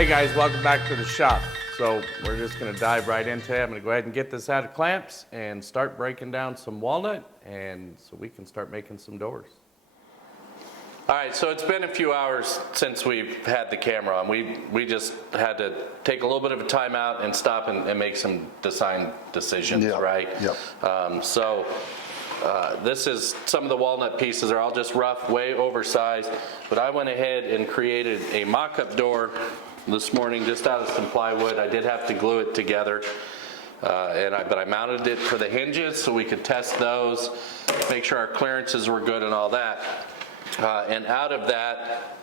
Hey guys, welcome back to the shop. So we're just gonna dive right into it. I'm gonna go ahead and get this out of clamps and start breaking down some walnut, and so we can start making some doors. All right, so it's been a few hours since we've had the camera on. We just had to take a little bit of a time out and stop and make some design decisions, right? Yep. This is some of the walnut pieces are all just rough, way oversized, but I went ahead and created a mock-up door this morning just out of some plywood. I did have to glue it together, but I mounted it for the hinges so we could test those, make sure our clearances were good and all that. And out of that,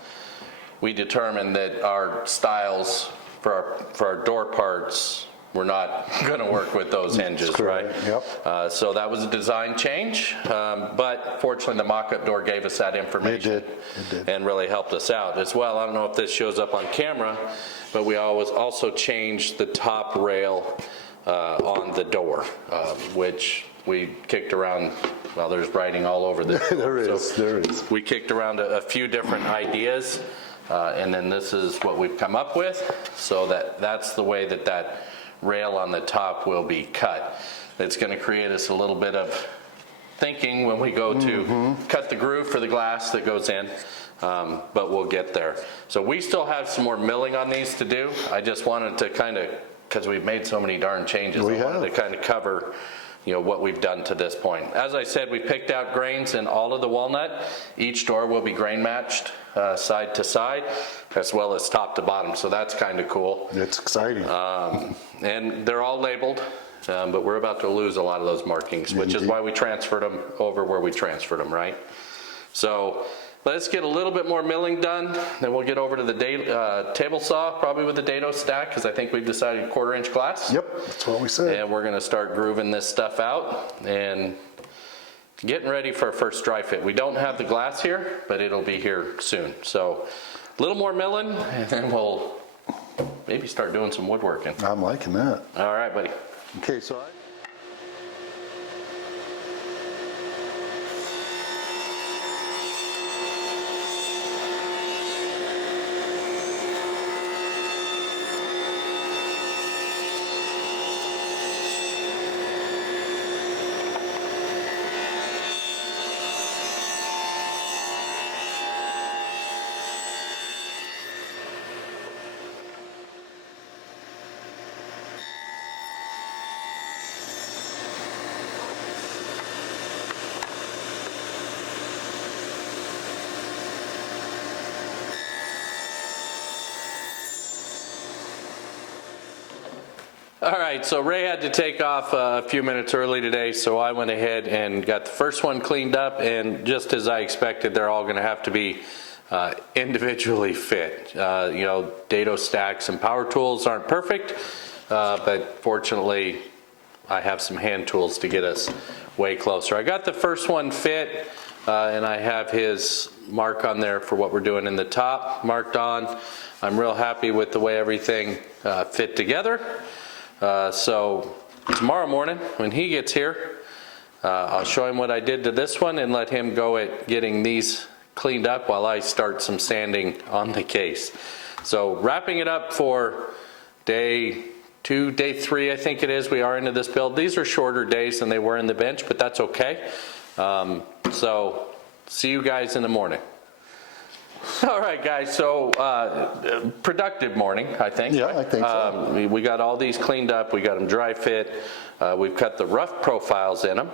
we determined that our styles for our door parts were not going to work with those hinges, right? Yep. So that was a design change, but fortunately the mock-up door gave us that information. It did. And really helped us out as well. I don't know if this shows up on camera, but we also changed the top rail on the door, which we kicked around. Well, there's writing all over this. There is. We kicked around a few different ideas, and then this is what we've come up with. So that's the way that rail on the top will be cut. It's going to create us a little bit of thinking when we go to cut the groove for the glass that goes in, but we'll get there. So we still have some more milling on these to do. I just wanted to kind of, because we've made so many darn changes, I wanted to kind of cover what we've done to this point. As I said, we picked out grains in all of the walnut. Each door will be grain matched side to side, as well as top to bottom, so that's kind of cool. It's exciting. And they're all labeled, but we're about to lose a lot of those markings, which is why we transferred them over where we transferred them, right? So let's get a little bit more milling done, then we'll get over to the table saw, probably with the dado stack, because I think we've decided 1/4 inch glass. Yep, that's what we said. And we're gonna start grooving this stuff out and getting ready for our first dry fit. We don't have the glass here, but it'll be here soon. So a little more milling, and then we'll maybe start doing some woodworking. I'm liking that. All right, buddy. Okay, so All right, so Ray had to take off a few minutes early today, so I went ahead and got the first one cleaned up, and just as I expected, they're all gonna have to be individually fit. Dado stacks and power tools aren't perfect, but fortunately, I have some hand tools to get us way closer. I got the first one fit, and I have his mark on there for what we're doing in the top marked on. I'm real happy with the way everything fit together. So tomorrow morning when he gets here, I'll show him what I did to this one and let him go at getting these cleaned up while I start some sanding on the case. So wrapping it up for day 2, day 3 I think it is, we are into this build. These are shorter days than they were in the bench, but that's okay. So see you guys in the morning. All right, guys, so productive morning, I think. Yeah, I think so. We got all these cleaned up. We got them dry fit. We've cut the rough profiles in them.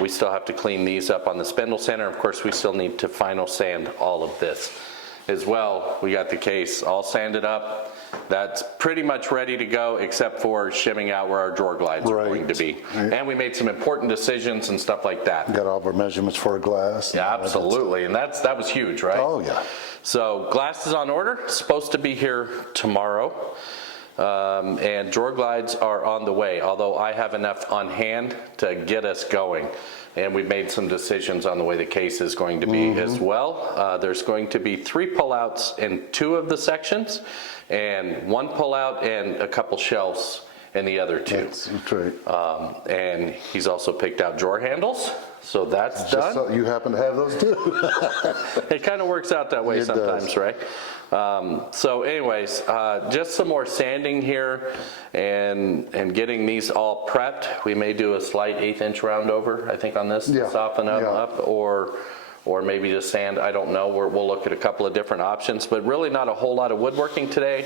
We still have to clean these up on the spindle sander. Of course, we still need to final sand all of this as well. We got the case all sanded up. That's pretty much ready to go, except for shimming out where our drawer glides are going to be. Right. And we made some important decisions and stuff like that. Got all of our measurements for our glass. Yeah, absolutely, and that was huge, right? Oh, yeah. So glass is on order, supposed to be here tomorrow, and drawer glides are on the way, although I have enough on hand to get us going. And we've made some decisions on the way the case is going to be as well. There's going to be 3 pullouts in 2 of the sections, and 1 pullout and a couple shelves and the other two. That's right. And he's also picked out drawer handles, so that's Just done. so you happen to have those too. It kind of works out that way It sometimes, does. right? So anyways, just some more sanding here and getting these all prepped. We may do a slight 1/8 inch round over, I think, on this to Yeah, soften them yeah. up, or maybe just sand, I don't know. We'll look at a couple of different options, but really not a whole lot of woodworking today,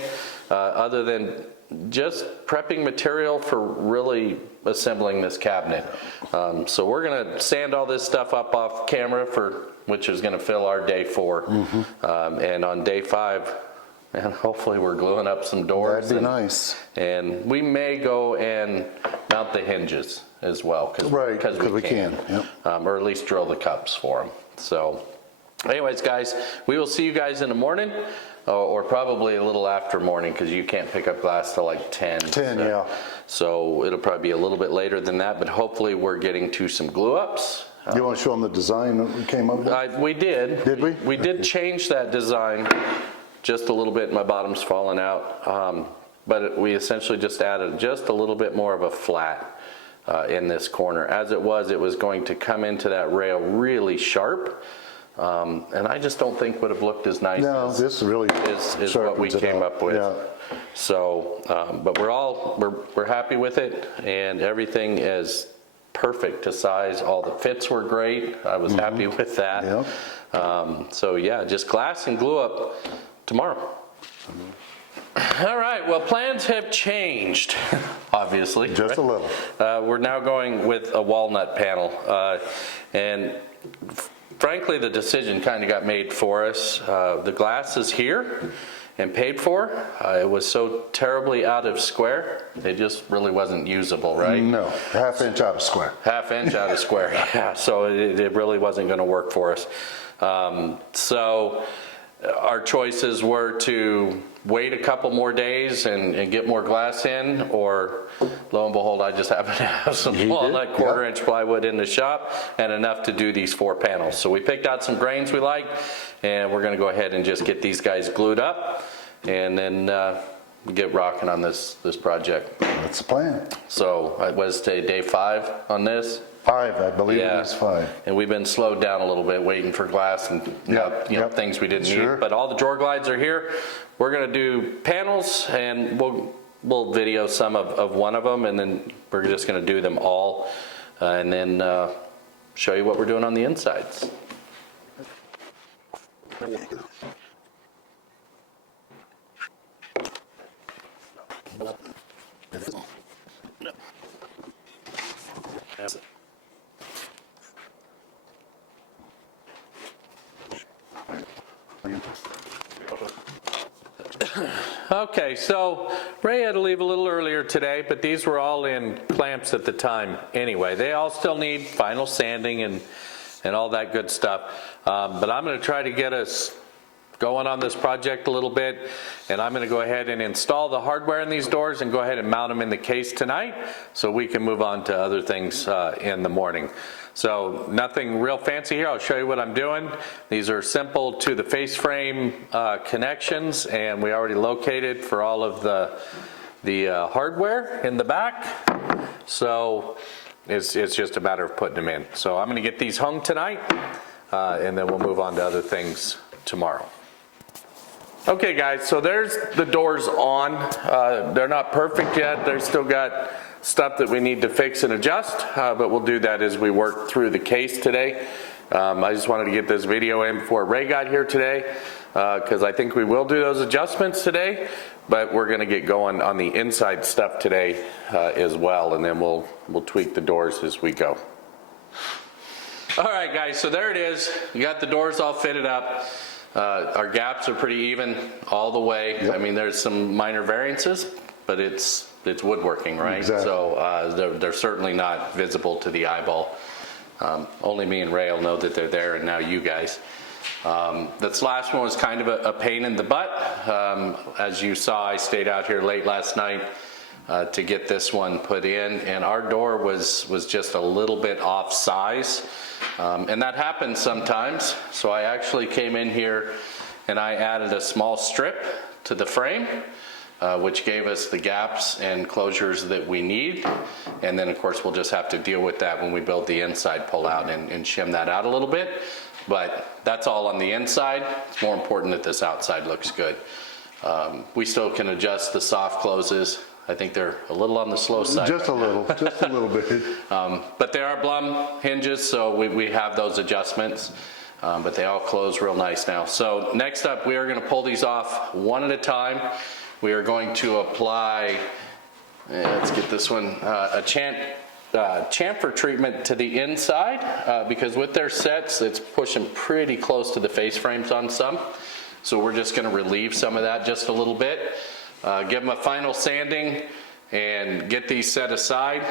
other than just prepping material for really assembling this cabinet. So we're gonna sand all this stuff up off camera, which is gonna fill our day 4. And on day 5, and hopefully we're gluing up some doors. That'd be nice. And we may go and mount the hinges as well. Right, because we can, yep. Or at least drill the cups for them. So anyways, guys, we will see you guys in the morning, or probably a little after morning, because you can't pick up glass till like 10. 10, yeah. So it'll probably be a little bit later than that, but hopefully we're getting to some glue ups. You want to show them the design that we came up with? We did. Did we? We did change that design just a little bit. My bottom's falling out. But we essentially just added just a little bit more of a flat in this corner. As it was going to come into that rail really sharp. And I just don't think would have looked as nice No, as this really is what we sharpens it came up. up with. Yeah. So, but we're happy with it, and everything is perfect to size. All the fits were great. I was happy with that. Yep. So yeah, just glass and glue up tomorrow. All right, well, plans have changed, obviously. Just right? a little. We're now going with a walnut panel, and frankly, the decision kind of got made for us. The glass is here and paid for. It was so terribly out of square, it just really wasn't usable, right? No, 1/2 inch out of square. 1/2 inch out of square, yeah, so it really wasn't gonna work for us. So our choices were to wait a couple more days and get more glass in, or lo and behold, I just happen to have some You did? walnut 1/4 Yep. inch plywood in the shop and enough to do these 4 panels. So we picked out some grains we like, and we're gonna go ahead and just get these guys glued up and then get rocking on this project. That's the plan. So it was day 5 on this. 5, I believe it Yeah. is 5. And we've been slowed down a little bit waiting for glass and Yep. things we didn't Sure. need. But all the drawer glides are here. We're gonna do panels, and we'll video some of one of them, and then we're just gonna do them all, and then show you what we're doing on the insides. Okay, so Ray had to leave a little earlier today, but these were all in clamps at the time anyway. They all still need final sanding and all that good stuff. But I'm going to try to get us going on this project a little bit, and I'm going to go ahead and install the hardware in these doors and go ahead and mount them in the case tonight so we can move on to other things in the morning. So nothing real fancy here. I'll show you what I'm doing. These are simple to the face frame connections, and we already located for all of the hardware in the back. So it's just a matter of putting them in. So I'm going to get these hung tonight, and then we'll move on to other things tomorrow. Okay guys, so there's the doors on. They're not perfect yet. They've still got stuff that we need to fix and adjust, but we'll do that as we work through the case today. I just wanted to get this video in before Ray got here today, because I think we will do those adjustments today, but we're gonna get going on the inside stuff today as well, and then we'll tweak the doors as we go. All right guys, so there it is. You got the doors all fitted up. Our gaps are pretty even all the way. Yep. I mean, there's some minor variances, but it's woodworking, right? Exactly. So they're certainly not visible to the eyeball. Only me and Ray will know that they're there, and now you guys. This last one was kind of a pain in the butt. As you saw, I stayed out here late last night to get this one put in, and our door was just a little bit off size. And that happens sometimes. So I actually came in here and I added a small strip to the frame which gave us the gaps and closures that we need. And then of course we'll just have to deal with that when we build the inside pull-out and shim that out a little bit. But that's all on the inside. It's more important that this outside looks good. We still can adjust the soft closes. I think they're a little on the slow side. Just a little bit. But they are Blum hinges, so we have those adjustments. But they all close real nice now. So next up, we are going to pull these off one at a time. We are going to apply, let's get this one, a chamfer treatment to the inside because with their sets, it's pushing pretty close to the face frames on some. So we're just going to relieve some of that just a little bit. Give them a final sanding and get these set aside.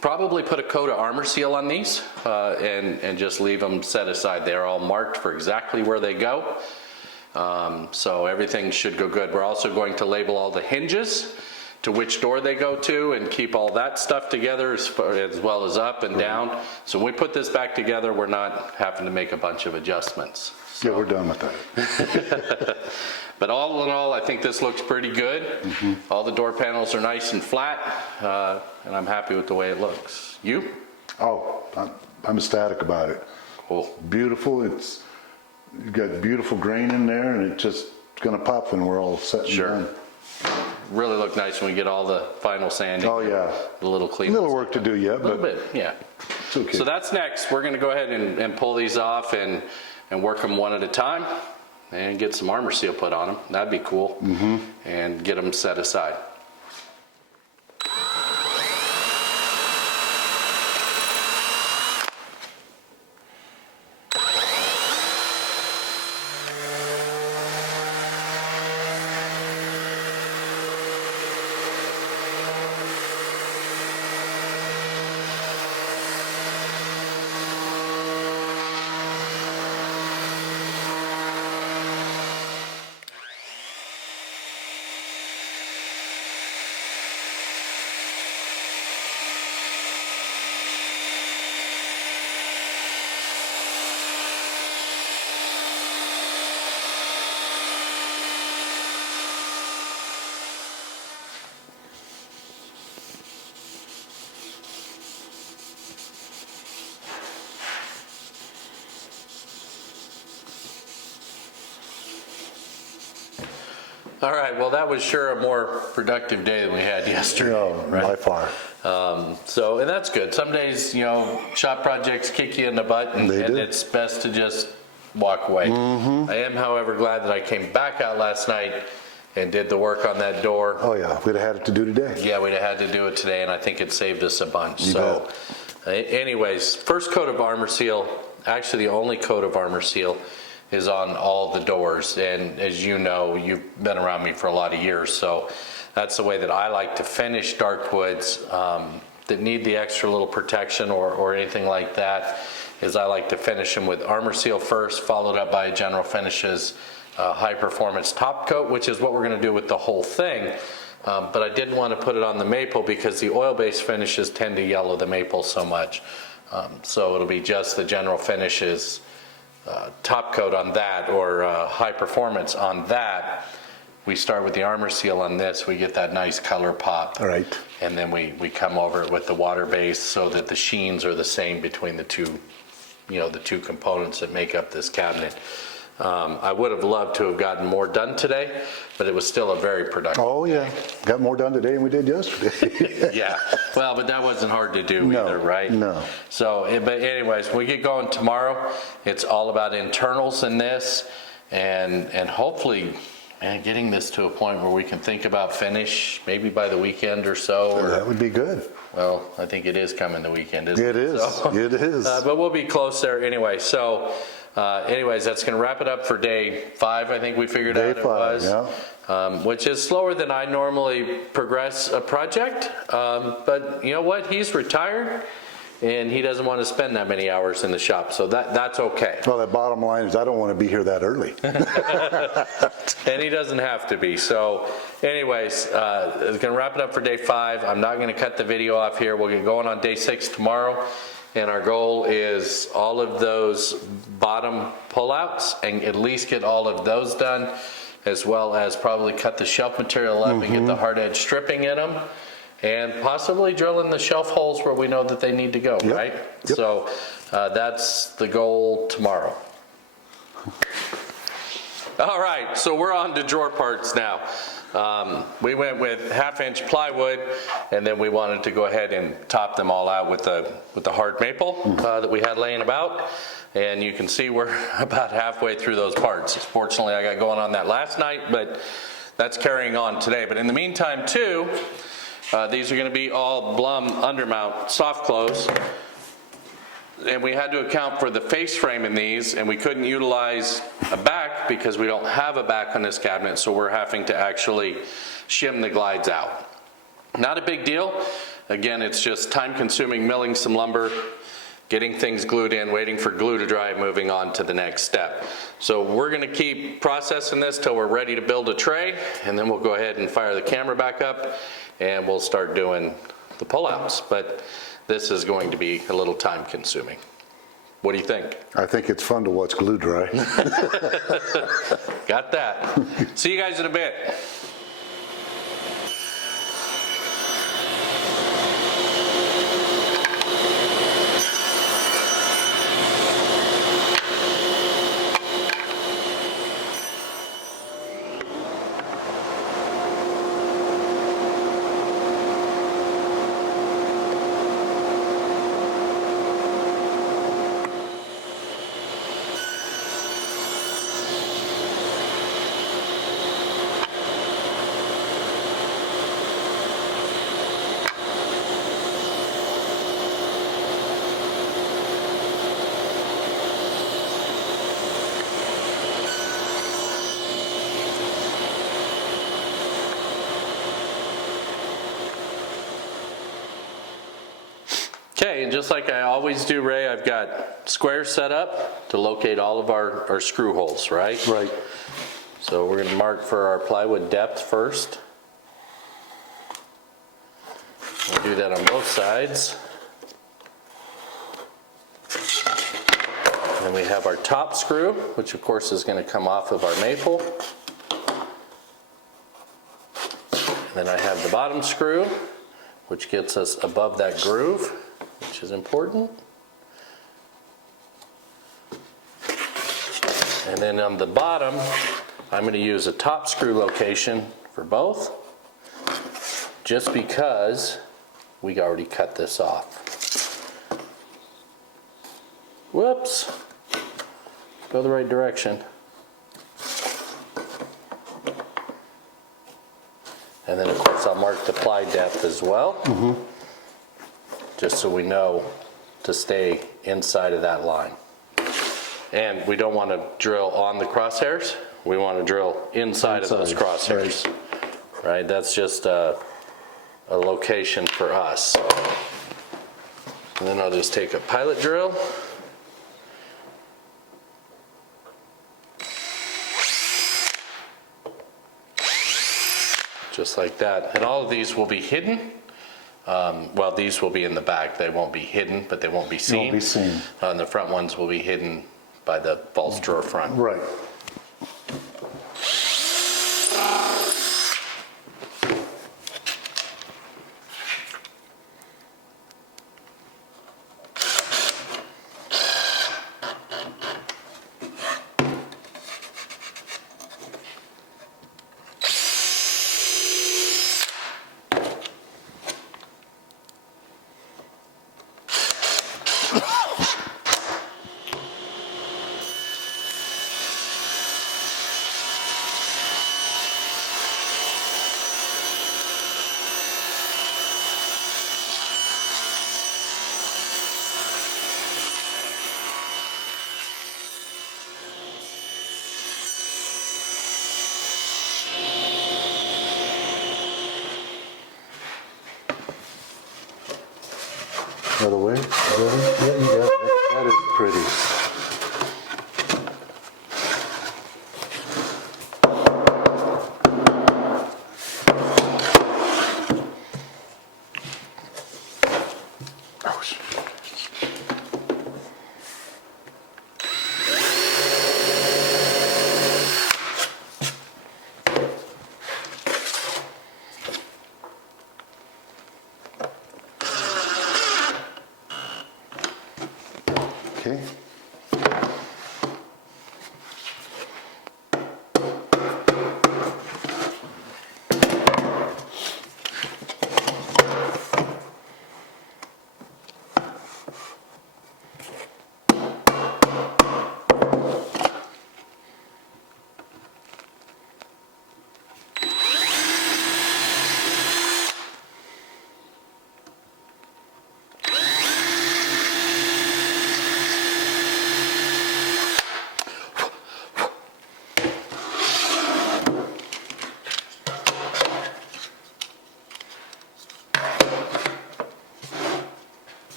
Probably put a coat of armor seal on these and just leave them set aside. They're all marked for exactly where they go. So everything should go good. We're also going to label all the hinges to which door they go to and keep all that stuff together as well as up and down. So when we put this back together, we're not having to make a bunch of adjustments. Yeah, we're done with that. But all in all, I think this looks pretty good. All the door panels are nice and flat, and I'm happy with the way it looks. You? Oh, I'm ecstatic about it. Cool. Beautiful. You've got beautiful grain in there, and it's just going to pop when we're all set and done. Really look nice when we get all the final sanding. Oh, yeah. A little clean. A little work to do yet, A little but bit, yeah. it's okay. So that's next. We're going to go ahead and pull these off and work them one at a time and get some armor seal put on them. That'd be cool. And get them set aside. All right, well, that was sure a more productive day than we had yesterday. No, by far. And that's good. Some days, shop projects kick you in the butt, and it's best to just walk away. I am, however, glad that I came back out last night and did the work on that door. Oh, yeah. We'd have had it to do today. Yeah, we'd have had to do it today, and I think it saved us a bunch. Anyways, first coat of armor seal, actually the only coat of armor seal, is on all the doors. And as you know, you've been around me for a lot of years, so that's the way that I like to finish dark woods that need the extra little protection or anything like that, is I like to finish them with armor seal first, followed up by General Finishes high performance top coat, which is what we're gonna do with the whole thing. But I didn't want to put it on the maple because the oil-based finishes tend to yellow the maple so much. So it'll be just the General Finishes top coat on that, or high performance on that. We start with the armor seal on this, we get that nice color pop. All right. And then we come over it with the water base so that the sheens are the same between the two, the two components that make up this cabinet. I would have loved to have gotten more done today, but it was still a very productive. Oh, yeah. Got more done today than we did yesterday. Yeah. Well, but that wasn't hard to do either, right? No. So, but anyways, when we get going tomorrow, it's all about internals in this, and hopefully, getting this to a point where we can think about finish maybe by the weekend or so. That would be good. Well, I think it is coming the weekend, isn't it? It is. So, it is. But we'll be close there anyway. So, anyways, that's going to wrap it up for day 5. I think we figured out it was. Yeah. Which is slower than I normally progress a project. But you know what? He's retired, and he doesn't want to spend that many hours in the shop, so that's okay. Well, the bottom line is I don't want to be here that early. And he doesn't have to be. So anyways, it's going to wrap it up for day 5. I'm not going to cut the video off here. We'll get going on day 6 tomorrow. And our goal is all of those bottom pullouts and at least get all of those done. as well as probably cut the shelf material up and get the hard edge stripping in them, and possibly drill in the shelf holes where we know that they need to go, right? Yep. So that's the goal tomorrow. All right, so we're on to drawer parts now. We went with 1/2-inch plywood, and then we wanted to go ahead and top them all out with the hard maple that we had laying about. And you can see we're about halfway through those parts. Fortunately, I got going on that last night, but that's carrying on today. But in the meantime, too, these are going to be all Blum undermount soft close. And we had to account for the face frame in these, and we couldn't utilize a back because we don't have a back on this cabinet, so we're having to actually shim the glides out. Not a big deal. Again, it's just time consuming milling some lumber, getting things glued in, waiting for glue to dry, moving on to the next step. So we're gonna keep processing this till we're ready to build a tray, and then we'll go ahead and fire the camera back up, and we'll start doing the pullouts. But this is going to be a little time consuming. What do you think? I think it's fun to watch glue dry. Got that. See you guys in a bit. Okay, and just like I always do, Ray, I've got squares set up to locate all of our screw holes, right? Right. So we're gonna mark for our plywood depth first. We'll do that on both sides. And then we have our top screw, which of course is gonna come off of our maple. And then I have the bottom screw, which gets us above that groove, which is important. And then on the bottom, I'm going to use a top screw location for both, just because we already cut this off. Whoops, go the right direction. And then of course I'll mark the ply depth as well, just so we know to stay inside of that line. And we don't want to drill on the crosshairs, we want to drill inside of those crosshairs. Right, that's just a location for us. And then I'll just take a pilot drill. Just like that. And all of these will be hidden. Well, these will be in the back. They won't be hidden, but they won't be seen. Won't be seen. And the front ones will be hidden by the false drawer front. Right. Other way? Yeah, you got it. That is pretty. Ouch. Okay.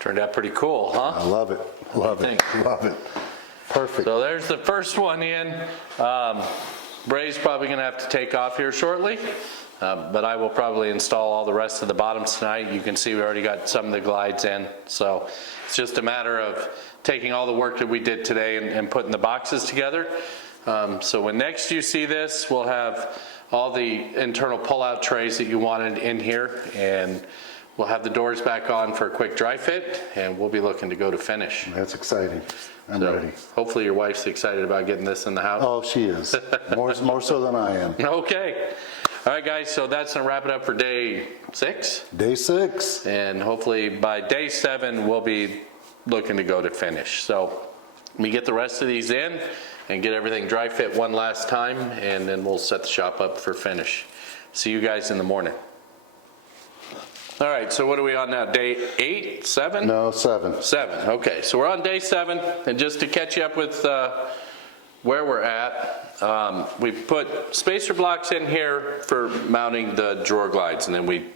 Turned out pretty cool, huh? I love it. Love it. think? Love it. Perfect. So there's the first one in. Ray's probably going to have to take off here shortly, but I will probably install all the rest of the bottoms tonight. You can see we already got some of the glides in, so it's just a matter of taking all the work that we did today and putting the boxes together. So when next you see this, we'll have all the internal pull-out trays that you wanted in here, and we'll have the doors back on for a quick dry fit, and we'll be looking to go to finish. That's exciting. I'm So ready. hopefully your wife's excited about getting this in the house. Oh, she is. More so than I am. Okay. All right, guys, so that's going to wrap it up for day 6. Day 6. And hopefully by day 7, we'll be looking to go to finish. So we get the rest of these in and get everything dry fit one last time, and then we'll set the shop up for finish. See you guys in the morning. All right, so what are we on now? Day 8, 7? No, 7. 7, okay. So we're on day 7, and just to catch you up with where we're at, we put spacer blocks in here for mounting the drawer glides, and then we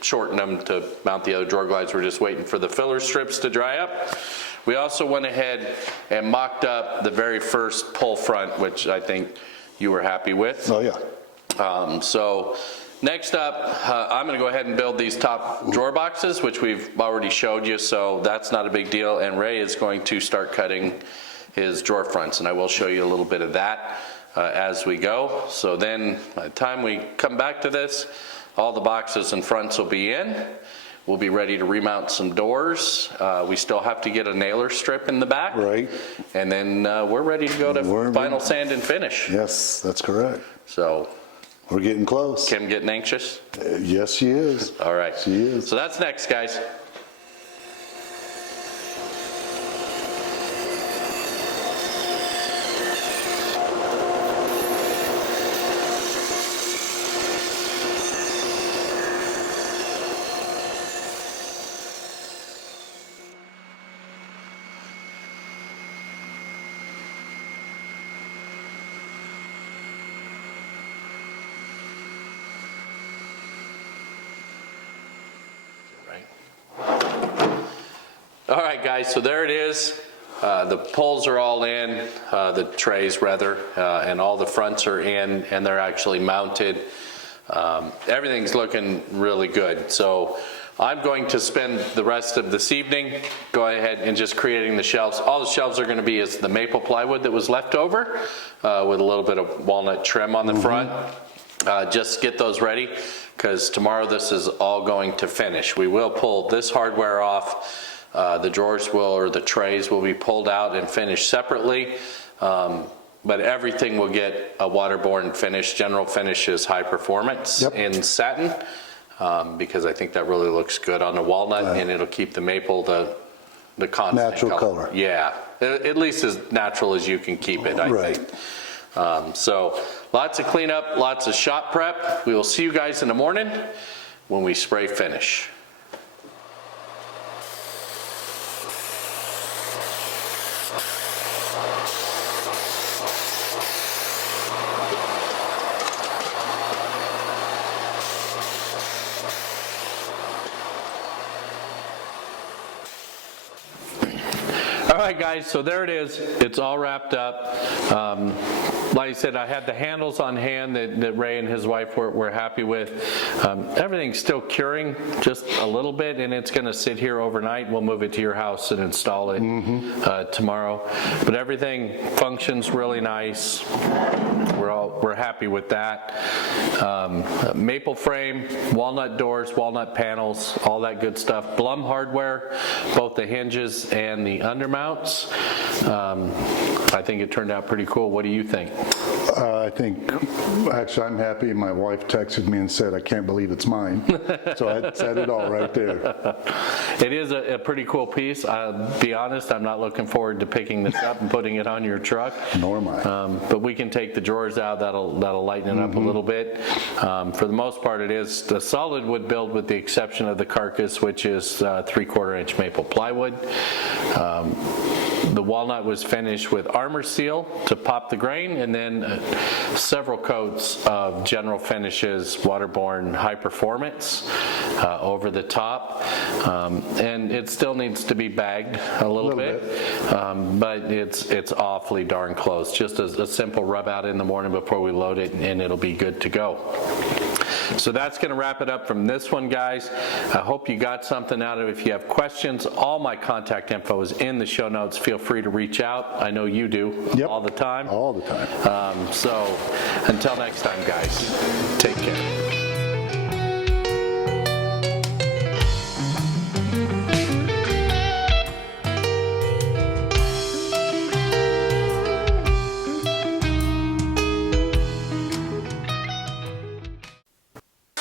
shortened them to mount the other drawer glides. We're just waiting for the filler strips to dry up. We also went ahead and mocked up the very first pull front, which I think you were happy with. Oh, yeah. So next up, I'm going to go ahead and build these top drawer boxes, which we've already showed you, so that's not a big deal. And Ray is going to start cutting his drawer fronts, and I will show you a little bit of that as we go. So then by the time we come back to this, all the boxes and fronts will be in. We'll be ready to remount some doors. We still have to get a nailer strip in the back. Right. And then we're ready to go to final sand and finish. Yes, that's correct. So We're getting close. Kim getting anxious? Yes, she is. All right. She is. So that's next, guys. All right, guys, so there it is. The poles are all in, the trays rather, and all the fronts are in, and they're actually mounted. Everything's looking really good. So I'm going to spend the rest of this evening going ahead and just creating the shelves. All the shelves are going to be as the maple plywood that was left over with a little bit of walnut trim on the front. Just get those ready, because tomorrow this is all going to finish. We will pull this hardware off. The drawers will, or the trays will be pulled out and finished separately, but everything will get a waterborne finish. General finish is high performance in satin, because I think that really looks good on the walnut, and it'll keep the maple the constant Natural color. Yeah, at least as natural as you can keep it, I think. So lots of cleanup, lots of shop prep. We will see you guys in the morning when we spray finish. right, guys, so there it is. It's all wrapped up. Like I said, I had the handles on hand that Ray and his wife were happy with. Everything's still curing just a little bit, and it's going to sit here overnight. We'll move it to your house and install it tomorrow. But everything functions really nice. We're happy with that. Maple frame, walnut doors, walnut panels, all that good stuff. Blum hardware, both the hinges and the undermounts. I think it turned out pretty cool. What do you think? I think, actually, I'm happy. My wife texted me and said, I can't believe it's mine. So I said it all right there. It is a pretty cool piece. I'll be honest, I'm not looking forward to picking this up and putting it on your truck. Nor am I. But we can take the drawers out. That'll lighten it up a little bit. For the most part, it is the solid wood build with the exception of the carcass, which is 3/4 inch maple plywood. The walnut was finished with armor seal to pop the grain, and then several coats of general finishes, waterborne high performance over the top. And it still needs to be bagged a little bit. But it's awfully darn close. Just a simple rub out in the morning before we load it, and it'll be good to go. So that's going to wrap it up from this one, guys. I hope you got something out of it. If you have questions, all my contact info is in the show notes. Feel free to reach out. I know you do all the time. All the time. So until next time, guys, take care.